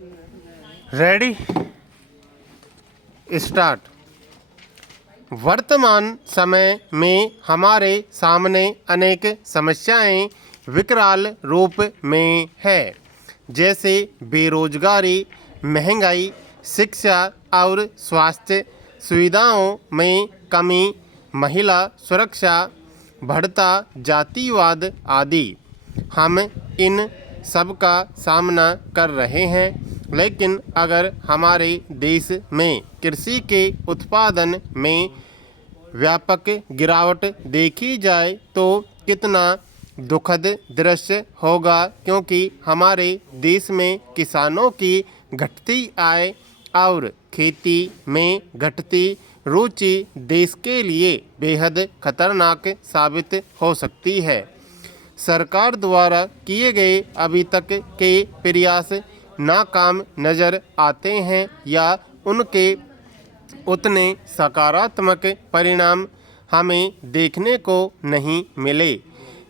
Ready start. वर्तमान समय में हमारे सामने अनेक समस्याएं विकराल रूप में है, जैसे बेरोजगारी, महंगाई, शिक्षा और स्वास्थ्य सुविधाओं में कमी, महिला सुरक्षा, बढ़ता जातिवाद आदि। हम इन सब का सामना कर रहे हैं, लेकिन अगर हमारे देश में कृषि के उत्पादन में व्यापक गिरावट देखी जाए तो कितना दुखद दृश्य होगा, क्योंकि हमारे देश में किसानों की घटती आय और खेती में घटती रुचि देश के लिए बेहद खतरनाक साबित हो सकती है। सरकार द्वारा किए गए अभी तक के प्रयास नाकाम नज़र आते हैं या उनके उतने सकारात्मक परिणाम हमें देखने को नहीं मिले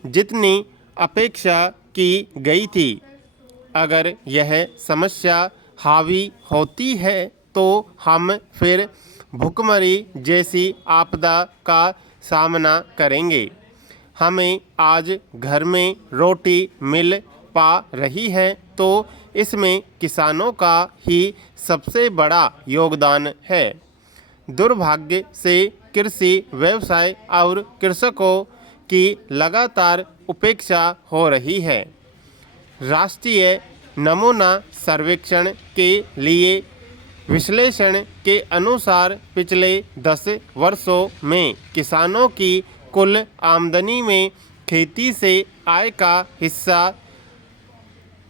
जितनी अपेक्षा की गई थी। अगर यह समस्या हावी होती है तो हम फिर भुखमरी जैसी आपदा का सामना करेंगे। हमें आज घर में रोटी मिल पा रही है तो इसमें किसानों का ही सबसे बड़ा योगदान है। दुर्भाग्य से कृषि व्यवसाय और कृषकों की लगातार उपेक्षा हो रही है। राष्ट्रीय नमूना सर्वेक्षण के लिए विश्लेषण के अनुसार पिछले 10 वर्षों में किसानों की कुल आमदनी में खेती से आय का हिस्सा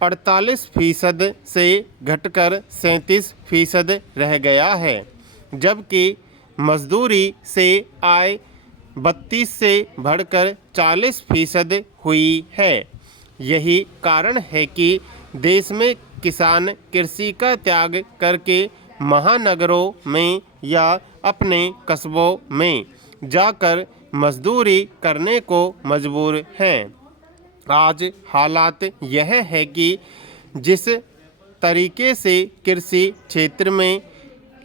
48% से घटकर 37% रह गया है, जबकि मजदूरी से आय 32 से बढ़कर 40% हुई है। यही कारण है कि देश में किसान कृषि का त्याग करके महानगरों में या अपने कस्बों में जाकर मजदूरी करने को मजबूर हैं। आज हालात यह है कि जिस तरीके से कृषि क्षेत्र में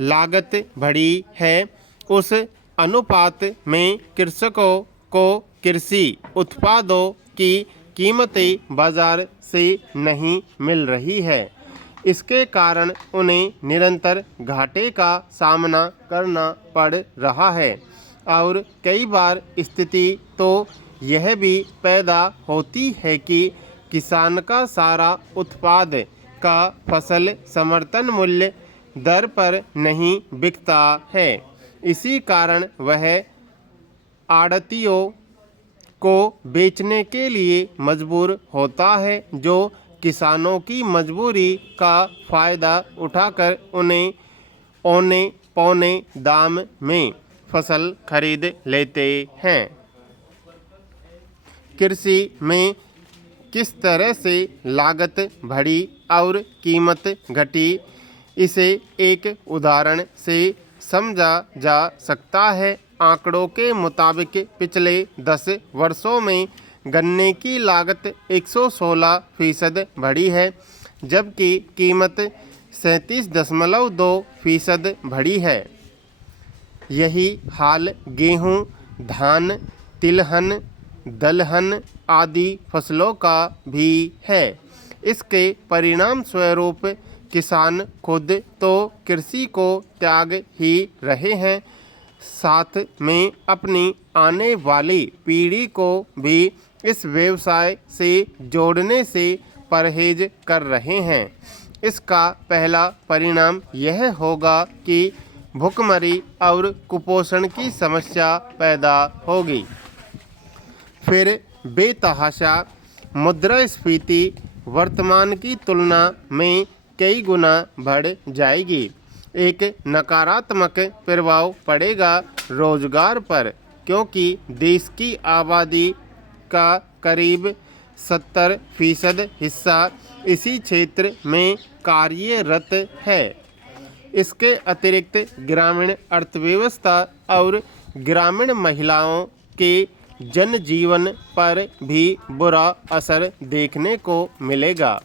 लागत बढ़ी है, उस अनुपात में कृषकों को कृषि उत्पादों की कीमतें बाजार से नहीं मिल रही है। इसके कारण उन्हें निरंतर घाटे का सामना करना पड़ रहा है और कई बार स्थिति तो यह भी पैदा होती है कि किसान का सारा उत्पाद का फसल समर्थन मूल्य दर पर नहीं बिकता है। इसी कारण वह आड़तियों को बेचने के लिए मजबूर होता है, जो किसानों की मजबूरी का फ़ायदा उठाकर उन्हें औने पौने दाम में फसल खरीद लेते हैं। कृषि में किस तरह से लागत बढ़ी और कीमत घटी, इसे एक उदाहरण से समझा जा सकता है। आंकड़ों के मुताबिक पिछले 10 वर्षों में गन्ने की लागत 116% बढ़ी है, जबकि कीमत 37.2% बढ़ी है। यही हाल गेहूं, धान, तिलहन, दलहन आदि फसलों का भी है। इसके परिणाम स्वरूप किसान खुद तो कृषि को त्याग ही रहे हैं, साथ में अपनी आने वाली पीढ़ी को भी इस व्यवसाय से जोड़ने से परहेज कर रहे हैं। इसका पहला परिणाम यह होगा कि भुखमरी और कुपोषण की समस्या पैदा होगी। फिर बेतहाशा मुद्रास्फीति वर्तमान की तुलना में कई गुना बढ़ जाएगी। एक नकारात्मक प्रभाव पड़ेगा रोजगार पर, क्योंकि देश की आबादी का करीब 70% हिस्सा इसी क्षेत्र में कार्यरत है। इसके अतिरिक्त ग्रामीण अर्थव्यवस्था और ग्रामीण महिलाओं के जनजीवन पर भी बुरा असर देखने को मिलेगा।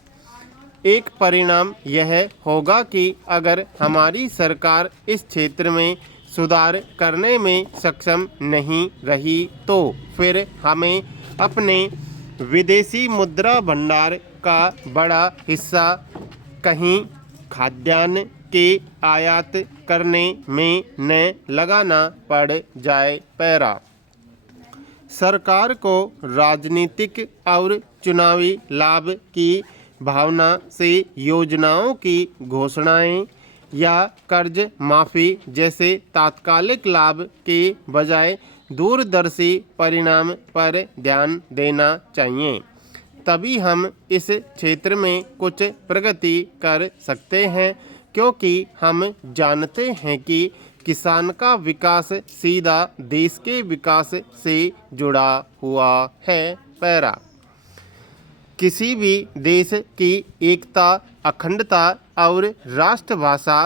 एक परिणाम यह होगा कि अगर हमारी सरकार इस क्षेत्र में सुधार करने में सक्षम नहीं रही तो फिर हमें अपने विदेशी मुद्रा भंडार का बड़ा हिस्सा कहीं खाद्यान्न के आयात करने में न लगाना पड़ जाए। पैरा सरकार को राजनीतिक और चुनावी लाभ की भावना से योजनाओं की घोषणाएं या कर्ज माफ़ी जैसे तात्कालिक लाभ के बजाय दूरदर्शी परिणाम पर ध्यान देना चाहिए। तभी हम इस क्षेत्र में कुछ प्रगति कर सकते हैं, क्योंकि हम जानते हैं कि किसान का विकास सीधा देश के विकास से जुड़ा हुआ है। पैरा किसी भी देश की एकता, अखंडता और राष्ट्रभाषा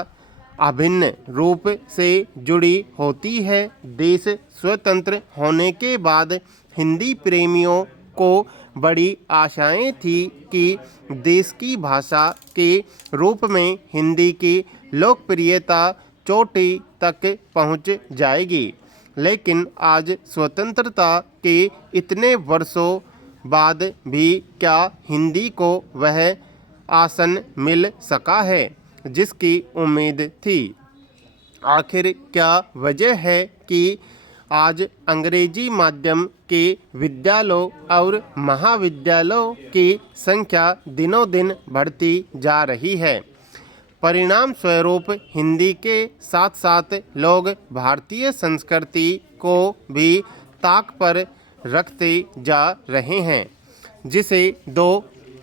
अभिन्न रूप से जुड़ी होती है। देश स्वतंत्र होने के बाद हिंदी प्रेमियों को बड़ी आशाएं थी कि देश की भाषा के रूप में हिंदी की लोकप्रियता चोटी तक पहुंच जाएगी। लेकिन आज स्वतंत्रता के इतने वर्षों बाद भी क्या हिंदी को वह आसन मिल सका है जिसकी उम्मीद थी? आखिर क्या वजह है कि आज अंग्रेजी माध्यम के विद्यालयों और महाविद्यालयों की संख्या दिनों दिन बढ़ती जा रही है? परिणाम स्वरूप हिंदी के साथ साथ लोग भारतीय संस्कृति को भी ताक पर रखते जा रहे हैं। जिसे दो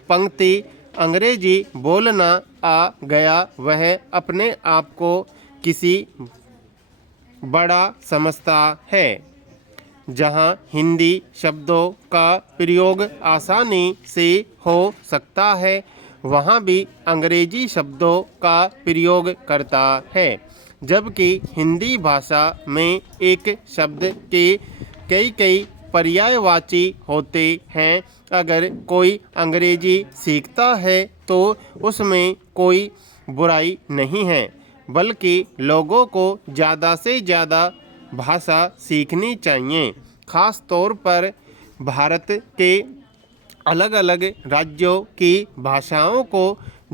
पंक्ति अंग्रेजी बोलना आ गया वह अपने आप को किसी बड़ा समझता है। जहां हिंदी शब्दों का प्रयोग आसानी से हो सकता है, वहां भी अंग्रेजी शब्दों का प्रयोग करता है। जबकि हिंदी भाषा में एक शब्द के कई पर्यायवाची होते हैं। अगर कोई अंग्रेजी सीखता है तो उसमें कोई बुराई नहीं है, बल्कि लोगों को ज़्यादा से ज़्यादा भाषा सीखनी चाहिए। ख़ास तौर पर भारत के अलग अलग राज्यों की भाषाओं को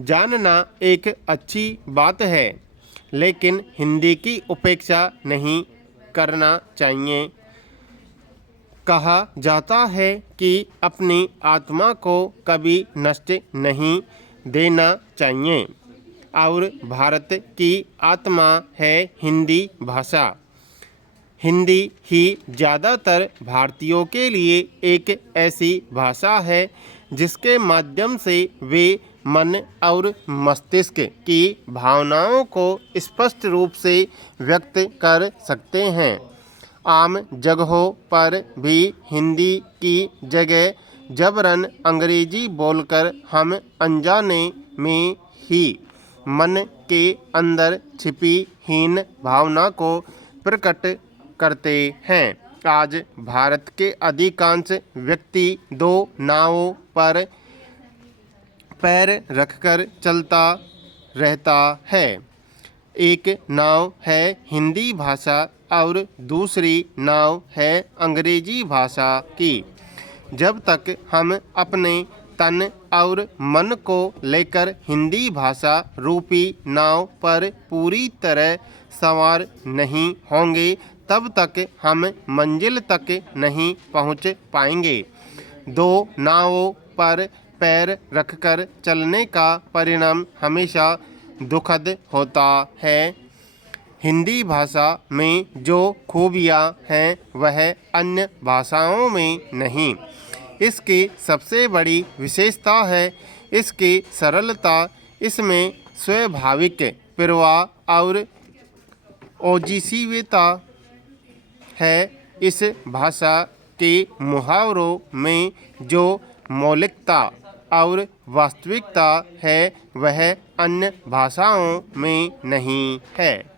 जानना एक अच्छी बात है, लेकिन हिंदी की उपेक्षा नहीं करना चाहिए। कहा जाता है कि अपनी आत्मा को कभी नष्ट नहीं देना चाहिए और भारत की आत्मा है हिंदी भाषा। हिंदी ही ज़्यादातर भारतीयों के लिए एक ऐसी भाषा है जिसके माध्यम से वे मन और मस्तिष्क की भावनाओं को स्पष्ट रूप से व्यक्त कर सकते हैं। आम जगहों पर भी हिंदी की जगह जबरन अंग्रेजी बोलकर हम अनजाने में ही मन के अंदर छिपी हीन भावना को प्रकट करते हैं। आज भारत के अधिकांश व्यक्ति दो नावों पर पैर रखकर चलता रहता है। एक नाव है हिंदी भाषा और दूसरी नाव है अंग्रेजी भाषा की। जब तक हम अपने तन और मन को लेकर हिंदी भाषा रूपी नाव पर पूरी तरह सवार नहीं होंगे, तब तक हम मंजिल तक नहीं पहुंच पाएंगे। दो नावों पर पैर रखकर चलने का परिणाम हमेशा दुखद होता है। हिंदी भाषा में जो खूबियाँ हैं वह अन्य भाषाओं में नहीं। इसकी सबसे बड़ी विशेषता है इसकी सरलता। इसमें स्वाभाविक प्रवाह और ओजिसीवता है। इस भाषा के मुहावरों में जो मौलिकता और वास्तविकता है वह अन्य भाषाओं में नहीं है।